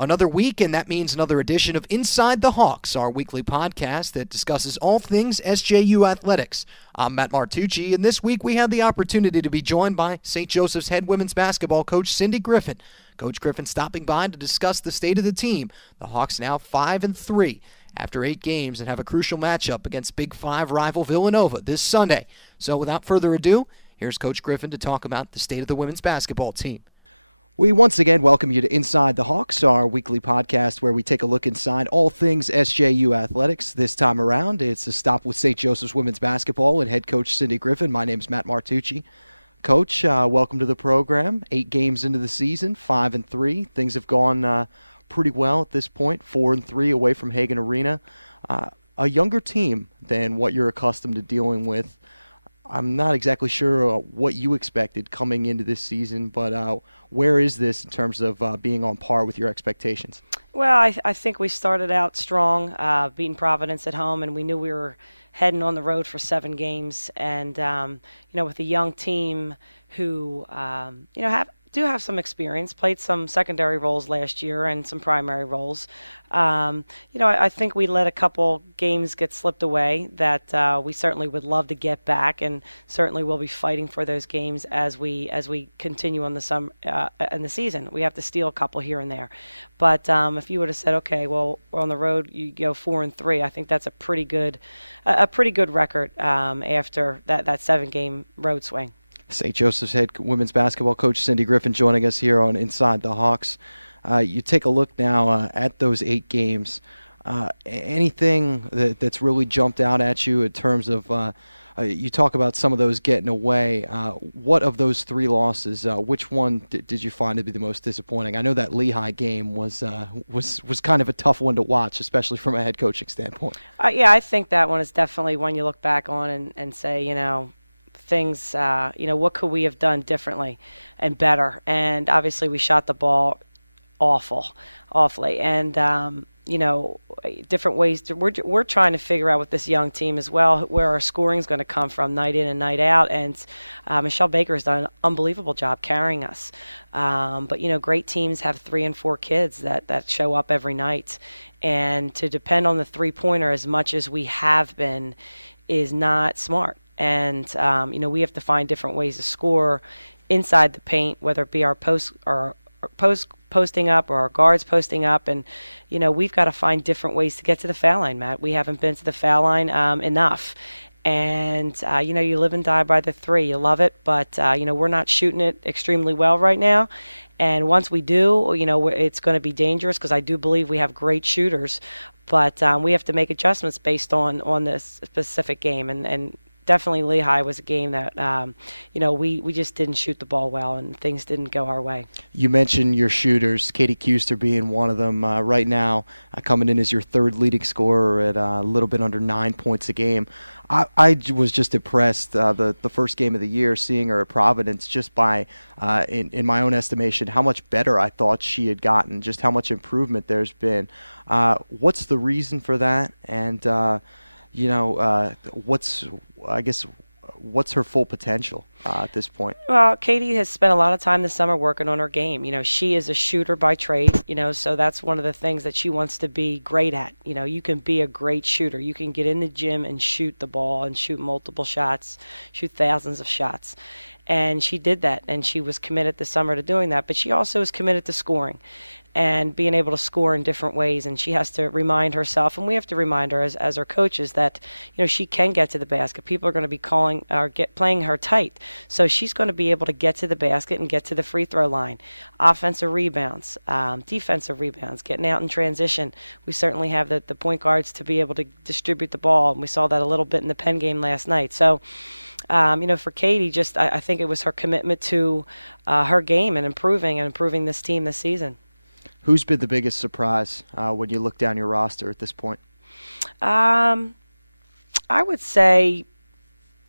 Another week, and that means another edition of Inside the Hawks, our weekly podcast that discusses all things SJU athletics. I'm Matt Martucci, and this week we had the opportunity to be joined by St. Joseph's head women's basketball coach Cindy Griffin. Coach Griffin stopping by to discuss the state of the team. The Hawks now 5-3 after 8 games and have a crucial matchup against Big 5 rival Villanova this Sunday. So without further ado, here's Coach Griffin to talk about the state of the women's basketball team. We once again welcome you to Inside the Hawks, our weekly podcast where we take a look inside all things SJU athletics. This time around, it's a stop with St. Joseph's women's basketball and head coach Cindy Griffin. My name is Matt Martucci. Coach, welcome to the program. 8 games into the season, 5-3. Things have gone pretty well at this point, 4-3 away from Hagan Arena. A younger team than what you're accustomed to dealing with. I'm not exactly sure what you expected coming into this season, but where is this in terms of being on par with your expectations? Well, I think we started out strong, beating Providence at home, and we knew we were heading on the road for 7 games. And, with a young team who, do have some experience, played some secondary roles last year and some primary roles. I think we let a couple games get slipped away that we certainly would love to get back, and certainly we'll be fighting for those games as we continue on in the season. We have to steal a couple here and there. But if you would have said, okay, well, we're on the road, you go 4-3, I think that's a pretty good record after that 7-game road swing. St. Joseph's head women's basketball coach Cindy Griffin joining us here on Inside the Hawks. You take a look now at those 8 games. Anything that's really jumped out at you in terms of you talk about some of those getting away. What of those 3 losses, which one did you find to be the most disappointing? I know that Lehigh game was kind of a tough one to watch, especially from a head coaching standpoint. I think that one is definitely one you look back on and say, things, what could we have done differently and better? And obviously we shot the ball awfully. And, different ways. We're trying to figure out with this young team as well where our scoring is going to come from night in and night out. And Michelle Baker has done an unbelievable job carrying us. But great teams have 3 and 4 kids that show up every night. And to depend on the 3-pointer as much as we have been is not smart. And, we have to find different ways to score inside the paint, whether it be our posting up or our guards posting up. And, we've got to find different ways to get to the foul line, Matt. We haven't been to the foul line enough. And, you live and die by the 3. You love it, but, we're not shooting it extremely well right now. And once we do, it's going to be dangerous because I do believe we have great shooters. But we have to make adjustments based on this specific game. And definitely Lehigh was a game that, we just didn't shoot the ball well and things didn't go our way. You mentioned your shooters, Katie Kuster being one of them. Right now, coming in as your 3rd leading scorer at a little bit under 9 points a game. I was just impressed the first game of the year seeing her at Providence just by, in my own estimation, how much better I thought she had gotten, just how much improvement there's been. What's the reason for that? And, what's her full potential at this point? Well, Katie has spent a lot of time this summer working on her game. She is a shooter by trade, so that's one of the things that she wants to be great at. You can be a great shooter. You can get in the gym and shoot the ball and shoot multiple shots, shoot thousands of shots. And she did that, and she was committed this summer to doing that. But she also is committed to scoring and being able to score in different ways. And she has to remind herself, and we have to remind her as her coaches that, she can get to the basket. People are going to be playing her tight. So she's going to be able to get to the basket and get to the free throw line. Offensive rebounds, defensive rebounds, getting out in transition. We certainly have the point guards to be able to distribute the ball, and we saw that a little bit in the Penn game last night. So, for Katie, I think it was her commitment to her game and improving this team this season. Who's been the biggest surprise when you look down your roster at this point? I would say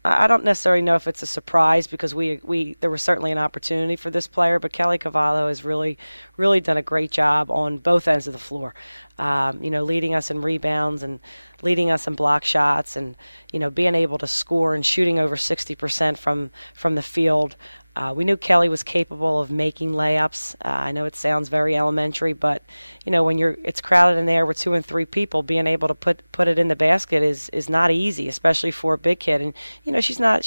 I don't necessarily know if it's a surprise because there was certainly an opportunity for this player, but Kelly Cavallo has really done a great job on both ends of the floor. Leading us in rebounds and leading us in block shots and, being able to score and shooting over 60% from the field. We knew Kelly was capable of making layups. I know it sounds very elementary, but when it's crowded in there with 2 and 3 people, being able to put it in the basket is not easy, especially for a big kid. And she's not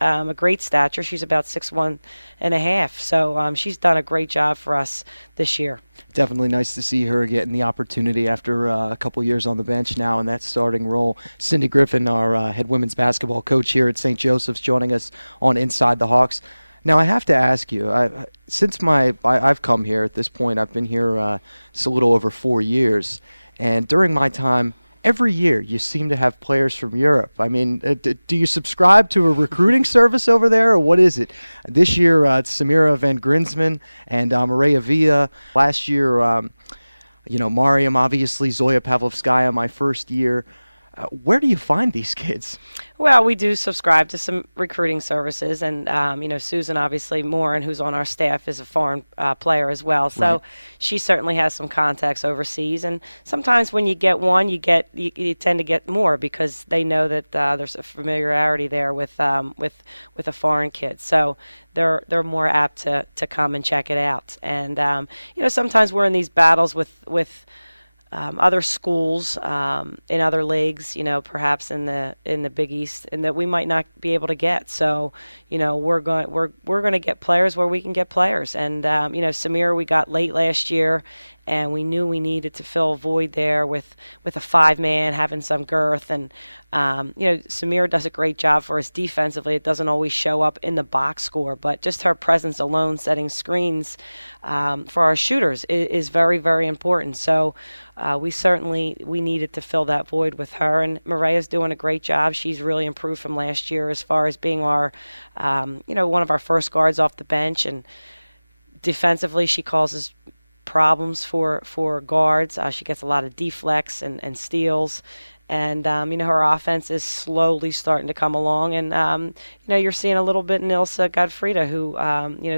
a great stature. She's about 6'1.5". So she's done a great job for us this year. Definitely nice to see her getting the opportunity after a couple years on the bench now in that starting role. Cindy Griffin, our head women's basketball coach here at St. Joseph's, joining us on Inside the Hawks. Now, I have to ask you, since I've come here at this point, I've been here it's a little over 4 years, and during my time, every year you seem to have players from Europe. I mean, do you subscribe to a recruiting service over there, or what is it? This year, it's Samira Van Grinsman and Maria Villa. Last year, Mariam, obviously, Zoya Pavlovskaya, my first year. Where do you find these kids? Well, we do subscribe to some recruiting services, and Susan, obviously, Morin, who's on our staff, is a foreign player as well. So Right. She certainly has some contacts overseas, and sometimes when you get one, you tend to get more because they know that there's a familiarity there with a foreign kid. So they're more apt to come and check it out. And sometimes we're in these battles with other schools in other leagues, perhaps in the Big East, and that we might not be able to get. So, we're going to get players where we can get players. And Samir, we got late last year, and we knew we needed to fill a void there with a 5-man, having some girth. And Samir does a great job for us defensively. It doesn't always show up in the box score, but just her presence alone, setting screens for our shooters is very, very important. So we needed to fill that void with her, and Maria's doing a great job. She's really improved from last year as far as being our, one of our first guards off the bench, and defensively she causes problems for guards. She gets a lot of deflects and steals. And, her offense is slowly starting to come along. And, you're seeing a little bit in Ilsa Godfrida, who,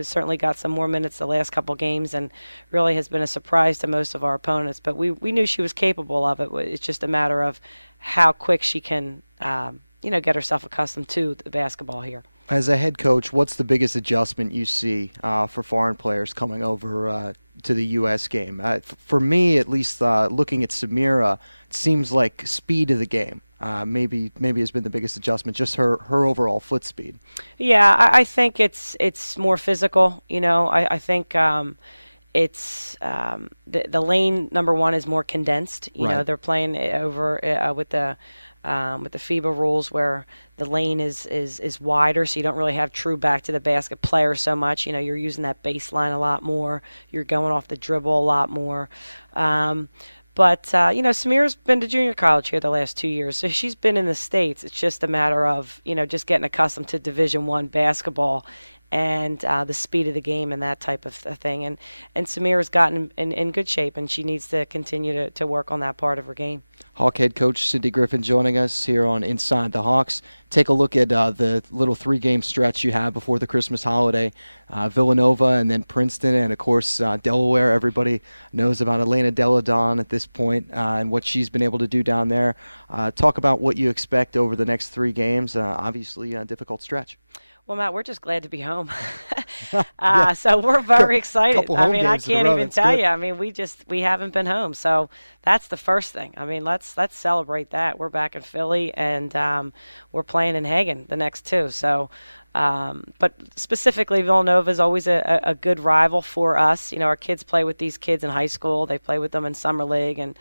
certainly got some more minutes the last couple games and really has been a surprise to most of our opponents. But we knew she was capable of it. It's just a matter of how quick she can, get herself accustomed to the basketball here. As a head coach, what's the biggest adjustment you see for foreign players coming over to the U.S. game? For me, at least, looking at Samira, it seems like speed of the game maybe has been the biggest adjustment, just her overall foot speed. Yeah, I think it's more physical. I think it's the lane, number one, is more condensed. Right. They're playing over with the FIBA rules where the lane is wider, so you don't really have true back to the basket players so much. You're using that baseline a lot more. You're going off the dribble a lot more. But Samira's been to junior college here the last 2 years, so she's been in the States. It's just a matter of, just getting accustomed to Division I basketball and the speed of the game and that type of thing. And Samira's gotten in good shape, and she needs to continue to work on that part of her game. Hawk head coach Cindy Griffin joining us here on Inside the Hawks. Take a look at the little 3-game stretch you have before the Christmas holiday. Villanova and then Princeton and, of course, Delaware. Everybody knows about Elena Deladon at this point and what she's been able to do down there. Talk about what you expect over the next 3 games. Obviously, a difficult stretch. Well, Matt, we're just glad to be home. So we're very excited. I can't even tell you. We haven't been home. So that's the first thing. Let's celebrate that. We're back in Philly, and we're playing in Hagen the next 2. So, but specifically, Villanova is always a good rival for us. Our kids play with these kids in high school. They play with them in summer league and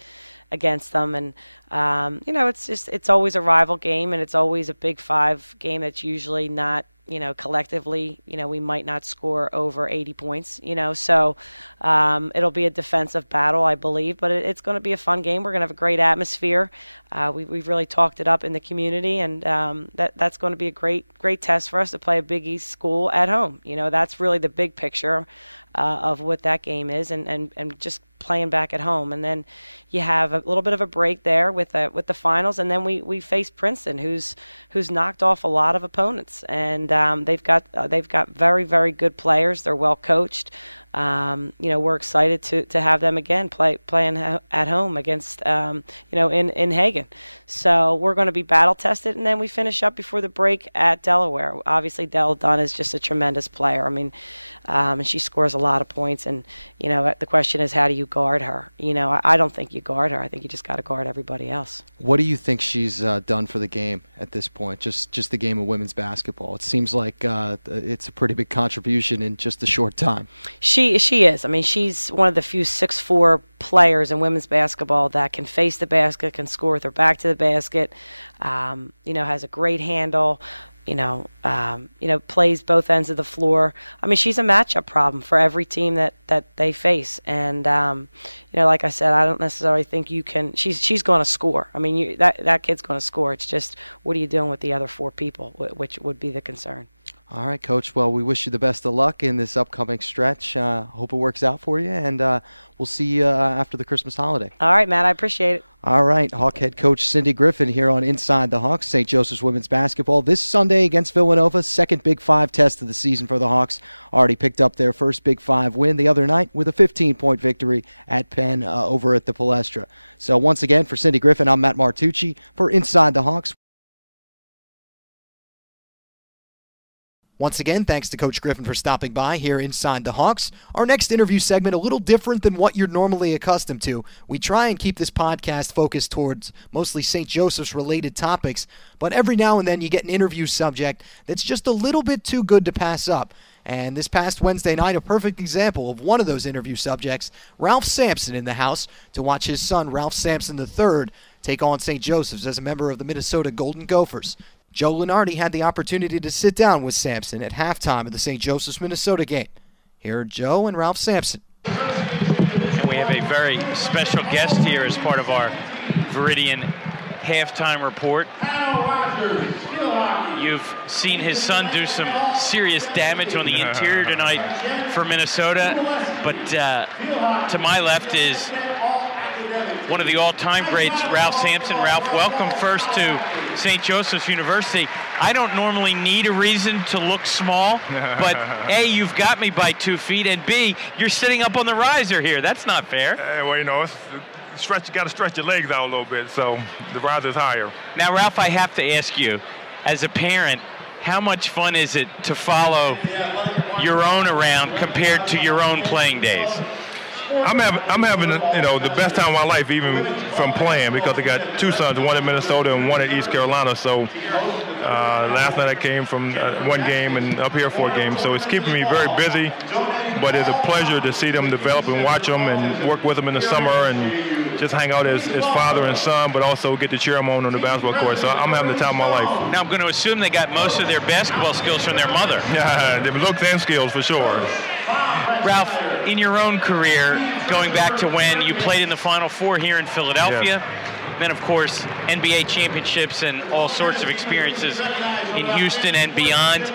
against them, and it's always a rival game, and it's always a Big 5 game that's usually not. Collectively, we might not score over 80 points, so it'll be a defensive battle, I believe, but it's going to be a fun game. We're going to have a great atmosphere. We've really talked it up in the community, and that's going to be a great test for us to play a Big East school at home. That's really the big picture of what that game is, and just playing back at home. And then you have a little bit of a break there with the finals, and then we face Princeton, who's knocked off a lot of opponents, and they've got very, very good players. They're well coached. we're excited to have them again playing at home against, in Hagen. So we're going to be battle tested, and then we finish up before the break at Delaware. Obviously, Del Dunn is just a tremendous player. I mean, and she scores a lot of points. And the question is, how do you guard her? I don't think you guard her. I think you just got to guard everybody else. What do you think she's done for the game at this point? Just the game of women's basketball. It seems like it's a pretty big contribution in just a short time. She is. I mean, she's one of the few 6'4" players in women's basketball that can face the basket, can score with her back to the basket. Has a great handle. Plays both ends of the floor. I mean, she's a matchup problem for every team that they face. And, like I said, I don't necessarily think you can. She's going to score. I mean, that kid's going to score. It's just, what are you doing with the other 4 people, which would be the concern. All right, Coach. Well, we wish you the best of luck in this upcoming stretch. Hope it works out for you, and we'll see you after the Christmas holiday. All right, Matt. I appreciate it. All right, Hawk head coach Cindy Griffin here on Inside the Hawks. St. Joseph's women's basketball this Sunday against Villanova. Second Big Five test of the season for the Hawks. Already picked up their first Big Five win the other night with a 15-point victory at Penn over at the Palestra. So once again, for Cindy Griffin, I'm Matt Martucci for Inside the Hawks. Once again, thanks to Coach Griffin for stopping by here inside the Hawks. Our next interview segment, a little different than what you're normally accustomed to. We try and keep this podcast focused towards mostly St. Joseph's related topics, but every now and then you get an interview subject that's just a little bit too good to pass up. And this past Wednesday night, a perfect example of one of those interview subjects, Ralph Sampson in the house to watch his son, Ralph Sampson III, take on St. Joseph's as a member of the Minnesota Golden Gophers. Joe Lunardi had the opportunity to sit down with Sampson at halftime of the St. Joseph's Minnesota game. Here are Joe and Ralph Sampson. And we have a very special guest here as part of our Viridian halftime report. You've seen his son do some serious damage on the interior tonight for Minnesota, but to my left is one of the all-time greats, Ralph Sampson. Ralph, welcome first to St. Joseph's University. I don't normally need a reason to look small, but A, you've got me by 2 feet, and B, you're sitting up on the riser here. That's not fair. Well, you got to stretch your legs out a little bit, so the riser's higher. Now, Ralph, I have to ask you, as a parent, how much fun is it to follow your own around compared to your own playing days? I'm having the best time of my life, even from playing, because I got 2 sons, one in Minnesota and one at East Carolina. So last night I came from 1 game and up here for a game. So it's keeping me very busy, but it's a pleasure to see them develop and watch them and work with them in the summer and just hang out as father and son, but also get to cheer them on the basketball court. So I'm having the time of my life. Now I'm going to assume they got most of their basketball skills from their mother. Yeah, their looks and skills for sure. Ralph, in your own career, going back to when you played in the Final Four here in Philadelphia, then, of course, NBA championships and all sorts of experiences in Houston and beyond.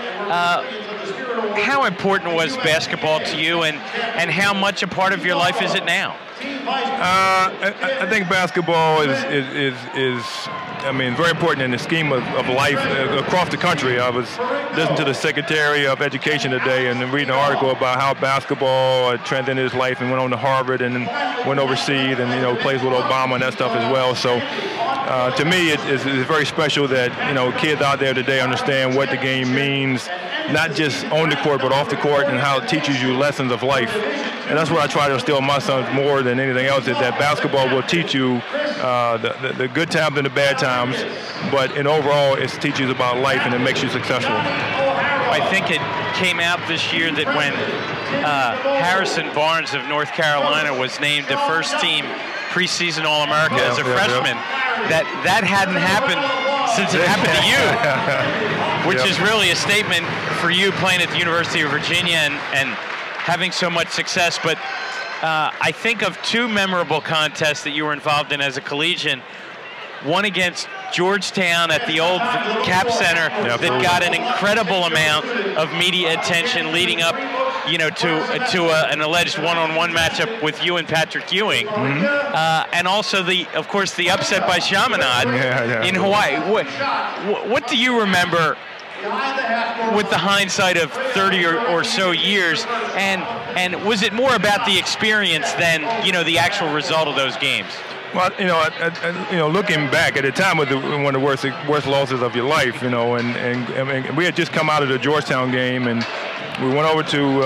How important was basketball to you, and how much a part of your life is it now? I think basketball is very important in the scheme of life across the country. I was listening to the Secretary of Education today and reading an article about how basketball transcended his life and went on to Harvard and then went overseas and plays with Obama and that stuff as well. So to me, it's very special that kids out there today understand what the game means, not just on the court but off the court, and how it teaches you lessons of life. And that's what I try to instill in my sons more than anything else, is that basketball will teach you the good times and the bad times, but in overall it teaches you about life and it makes you successful. I think it came out this year that when Harrison Barnes of North Carolina was named the first team preseason All-America as a freshman, that hadn't happened since it happened to you, which is really a statement for you playing at the University of Virginia and having so much success. But I think of 2 memorable contests that you were involved in as a collegian. One against Georgetown at the old Cap Center that got an incredible amount of media attention leading up, to an alleged one-on-one matchup with you and Patrick Ewing, and also of course the upset by Chaminade in Hawaii. What do you remember with the hindsight of 30 or so years, and was it more about the experience than the actual result of those games? Well, looking back at the time was one of the worst losses of your life, and we had just come out of the Georgetown game, and we went over to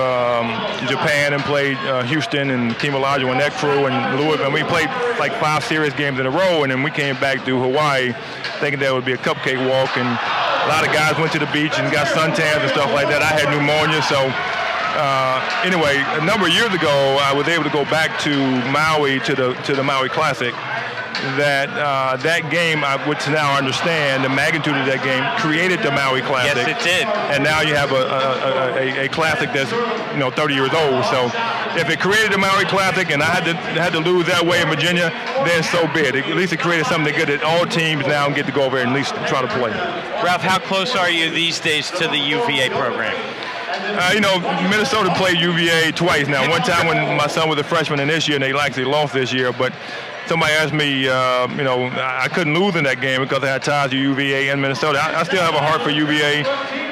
Japan and played Houston and Team Elijah on that crew, and Louisville, and we played like 5 serious games in a row, and then we came back to Hawaii thinking that would be a cupcake walk, and a lot of guys went to the beach and got suntans and stuff like that. I had pneumonia, so anyway, a number of years ago, I was able to go back to Maui to the Maui Classic. That game, which now I understand the magnitude of that game, created the Maui Classic. Yes, it did. And now you have a classic that's 30 years old. So if it created the Maui Classic and I had to lose that way in Virginia, then so be it. At least it created something good that all teams now get to go over and at least try to play. Ralph, how close are you these days to the UVA program? Minnesota played UVA twice now. One time when my son was a freshman in this year, and they actually lost this year. But somebody asked me, I couldn't lose in that game because I had ties to UVA and Minnesota. I still have a heart for UVA,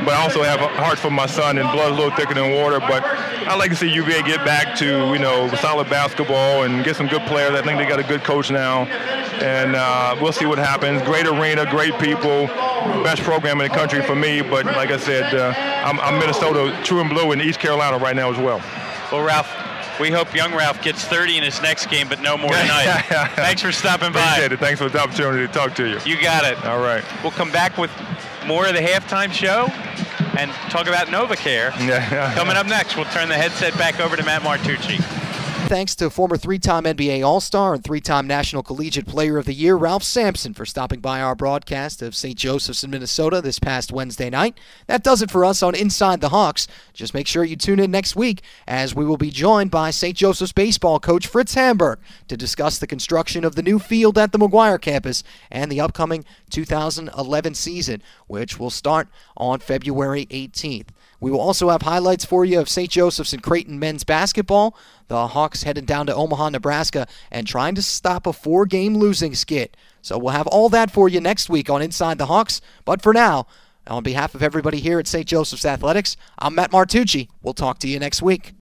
but I also have a heart for my son, and blood's a little thicker than water. But I like to see UVA get back to, solid basketball and get some good players. I think they got a good coach now, and we'll see what happens. Great arena, great people, best program in the country for me. But like I said, I'm Minnesota true and blue in East Carolina right now as well. Well, Ralph, we hope young Ralph gets 30 in his next game, but no more tonight. Thanks for stopping by. Appreciate it. Thanks for the opportunity to talk to you. You got it. All right. We'll come back with more of the halftime show and talk about NovaCare. Coming up next, we'll turn the headset back over to Matt Martucci. Thanks to former 3-time NBA All-Star and 3-time National Collegiate Player of the Year, Ralph Sampson, for stopping by our broadcast of St. Joseph's in Minnesota this past Wednesday night. That does it for us on Inside the Hawks. Just make sure you tune in next week, as we will be joined by St. Joseph's baseball coach Fritz Hamburg to discuss the construction of the new field at the McGuire campus and the upcoming 2011 season, which will start on February 18th. We will also have highlights for you of St. Joseph's and Creighton men's basketball. The Hawks headed down to Omaha, Nebraska, and trying to stop a 4-game losing skid. So we'll have all that for you next week on Inside the Hawks. But for now, on behalf of everybody here at St. Joseph's Athletics, I'm Matt Martucci. We'll talk to you next week.